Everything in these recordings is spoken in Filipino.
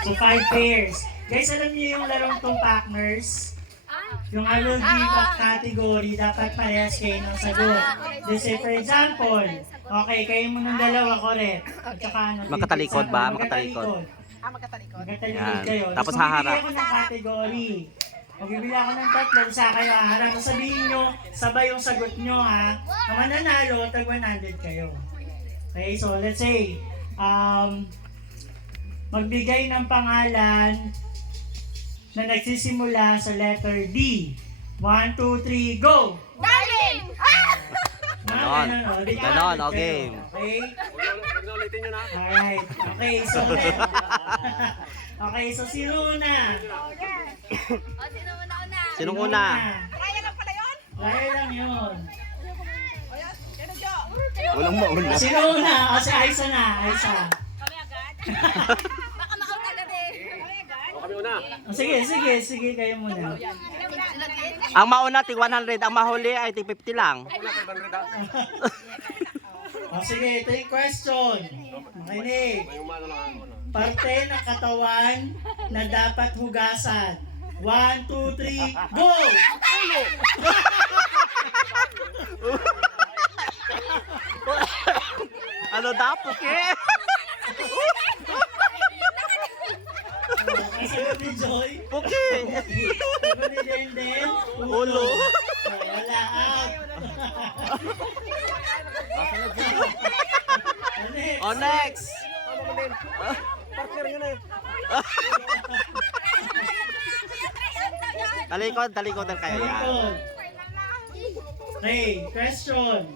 So 5 pairs. Guys, alam niyo yung larong tong partners? Yung I will give a category, dapat parehas kayo ng sagot. Let's say for example, okay, kayo mo ng dalawa, correct. At saka ano, Makatalikod ba? Makatalikod. Magkatalikod Yan. kayo. Tapos magbibigay haharap. ako ng category. Magbibili ako ng tatlo, sa kayo haharap. Sabihin nyo, sabay yung sagot nyo ha. Ang mananalo, tag 100 kayo. Okay, so let's say, magbigay ng pangalan na nagsisimula sa letter D. 1, 2, 3, go! Darling! Ganon. Ganon, okay. Okay? Ulitin nyo na. Alright. Okay, so okay, so sino una? O, sino mo na una? Sinong una? Kaya lang pala yun? Kaya lang yun. O yan, sino Jo? Walang mauna. Sino una? O si Aisa na. Aisa. Kami agad? Baka ma-out agad eh. Kami agad? O, kami una. O, sige, kayo muna. Ang mauna, tig 100. Ang mahuli ay tig 50 lang. Una kay Bandrida. O sige, ito yung question. Makinig. May umano lang ako. Parte ng katawan na dapat hugasan. 1, 2, 3, go! Ano dapat eh? Ang sagot ni Joy. Puki. Sagot ni Denden. Ulo. Wala, out. O next. Partner yun eh. Talikodan kayo yan. Talikod. Okay, question.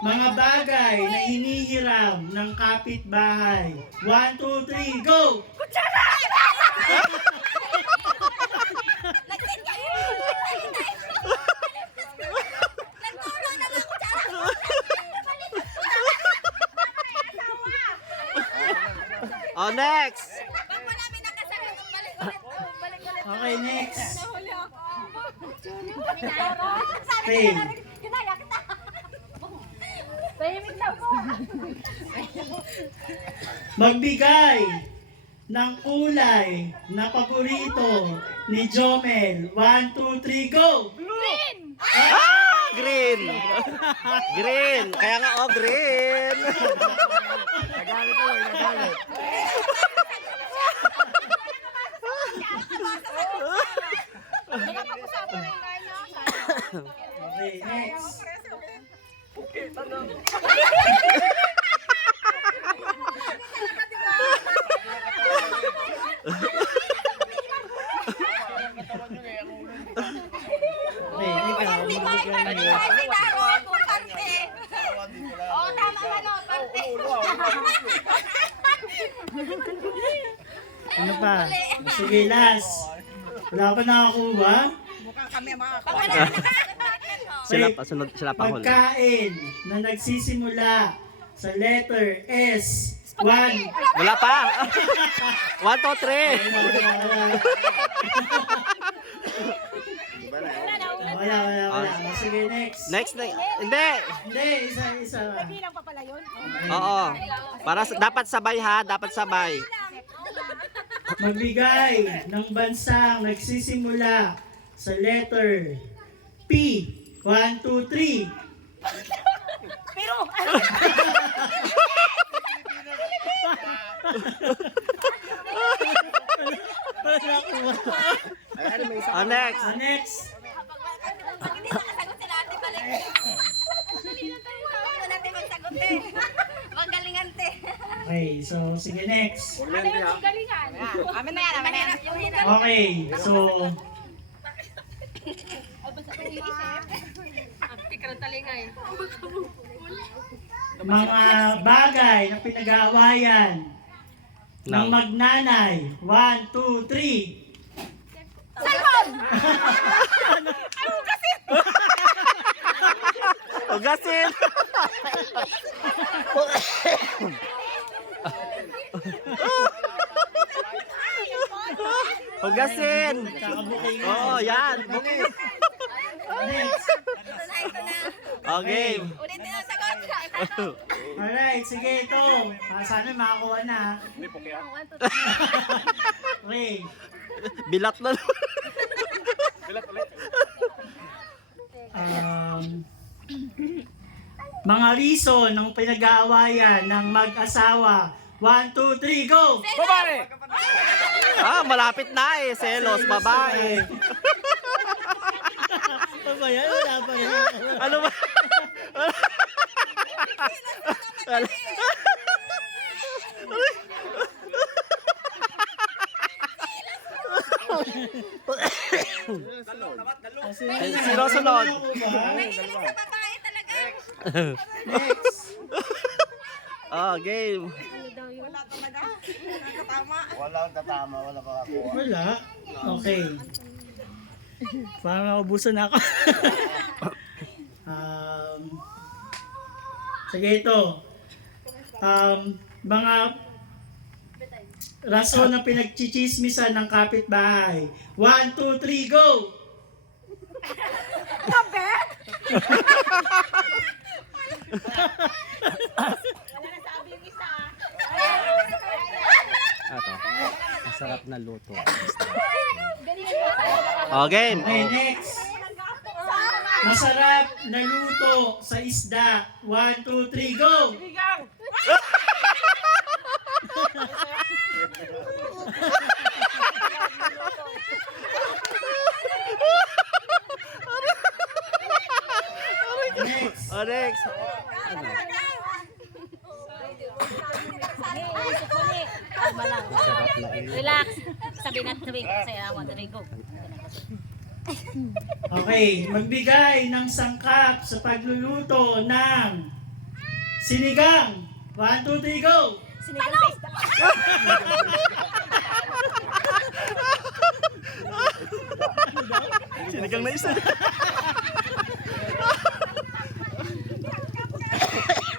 Mga bagay na hinihiram ng kapitbahay. 1, 2, 3, go! Nagturo na nga kutsara. O next. Pag namin nakasabi kung balik-balik. Okay, next. Nahuli ako. Okay. Kinaya kita. Tahimik na po. Magbigay ng kulay na paborito ni Jomel. 1, 2, 3, go! Green! Ah! Green. Green. Kaya nga green. Nagalit ko eh, nagalit. Nakapag-usapan rin tayo na. Okay, next. Okay, ikaw. Magbigay ng Oo, tama ka no, parte. ano pa? Sige, last. Wala pa nakakuha? Sila pa huli. Pagkain na nagsisimula sa letter S. 1. Wala pa. 1, 2, 3. Wala. Sige, next. Next na. Hindi. Hindi, isa. Bilang pa pala yun. Oo. Para dapat sabay ha, dapat sabay. Magbigay ng bansang nagsisimula sa letter P. 1, 2, 3. Pero, O next. Next. pag hindi nakasagot sila ate, balik. Dali na tayo. Huwag natin magsagot eh. Magalingan te. Okay, so sige next. Ano yung galingan? Amin na yan, amin na yan. Okay, so mga bagay na pinag-aawayan ng magnanay. 1, 2, 3. Cellphone! Ugasin. Hugasin. Kakabuking. Oo, yan. Bukit. Next. Ito na. Okay. Ulitin ang sagot. Alright, sige ito. Sana makakuha na. Hindi po kaya. Okay. Bilat na. Bilat ulit. Mga reason ng pinag-aawayan ng mag-asawa. 1, 2, 3, go! Babae! Malapit na eh. Selos, babae. Ano ba yan? Wala pa rin. Ano ba? Sino sunod? Mahilig sa babae talaga. Next. Game. Wala talaga. Nakakatama. Walang tatama, wala pa ako. Wala. Okay. Parang naubusan na ako. Sige ito. Mga rason na pinagchichismisan ng kapitbahay. 1, 2, 3, go! Wala na sabi yung isa. Ato. Masarap na luto. Okay, Game. next. Masarap na luto sa isda. 1, 2, 3, go! Next. Next. Relax. Sabi ko sa'yo, Rodrigo. Okay, magbigay ng sangkap sa pagluluto ng sinigang. 1, 2, 3, go! Sinigang sa isda. Sinigang na isa.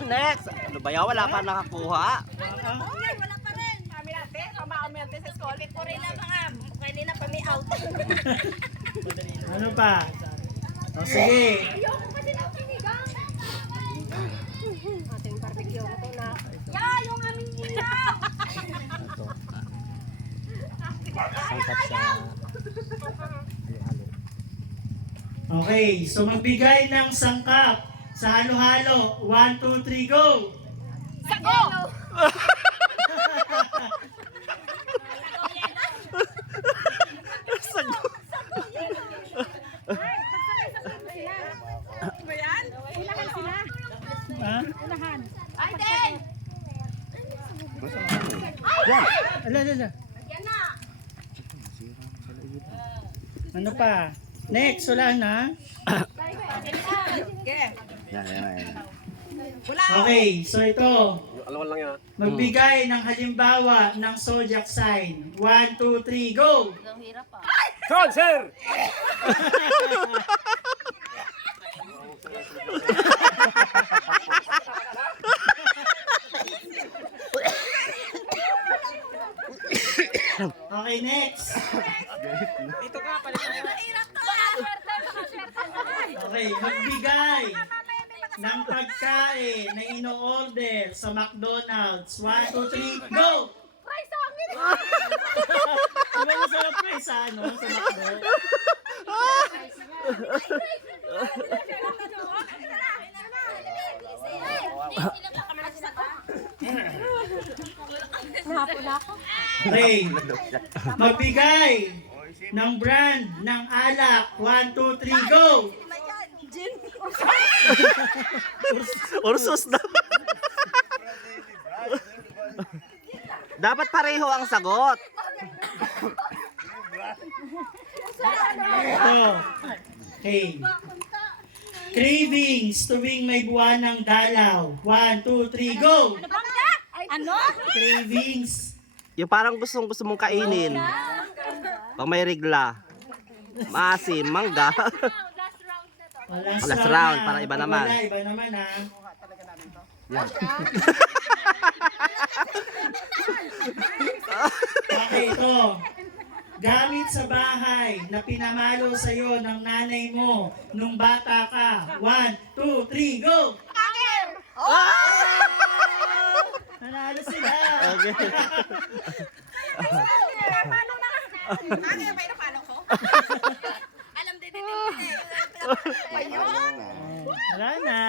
Next. Ano ba yan? Wala pa nakakuha. Ay, wala pa rin. Kami natin, kami natin sa school. Pipuri na mga, kanina pa may out. Ano pa? O sige. Ayoko kasi ng sinigang. Ating barbecue ko to na. Yung aming inihaw. Sangkap sa Okay, so magbigay ng sangkap sa halo-halo. 1, 2, 3, go! Sago! Ha? Ay, din! Ala. Yan na! Ano pa? Next, wala na? Okay, so ito. Alawan lang yan. Magbigay ng halimbawa ng zodiac sign. 1, 2, 3, go! Ang hirap ah. Cancer! Okay, next. Mahirap to ah! Okay, magbigay ng pagkain na ino-order sa McDonald's. 1, 2, 3, go! Try sa akin! Diba yung sarap price sa ano? Sa McDo? Okay, magbigay ng brand ng alak. 1, 2, 3, go! Ursos na. Dapat pareho ang sagot. Ito. Okay. Cravings tuwing may buwan ng dalaw. 1, 2, 3, go! Ano? Cravings. Yung parang gusto mong kainin. Pag may regla. Maasim, mangga. Last round, na. para iba Pag naman. Wala, iba naman ha. Okay, ito. Gamit sa bahay na pinamalo sa'yo ng nanay mo nung bata ka. 1, 2, 3, go! Aker! Panalo sila. Okay. Paano na? Kaya ba yung paano ko? Alam din. Ayun. Wala na.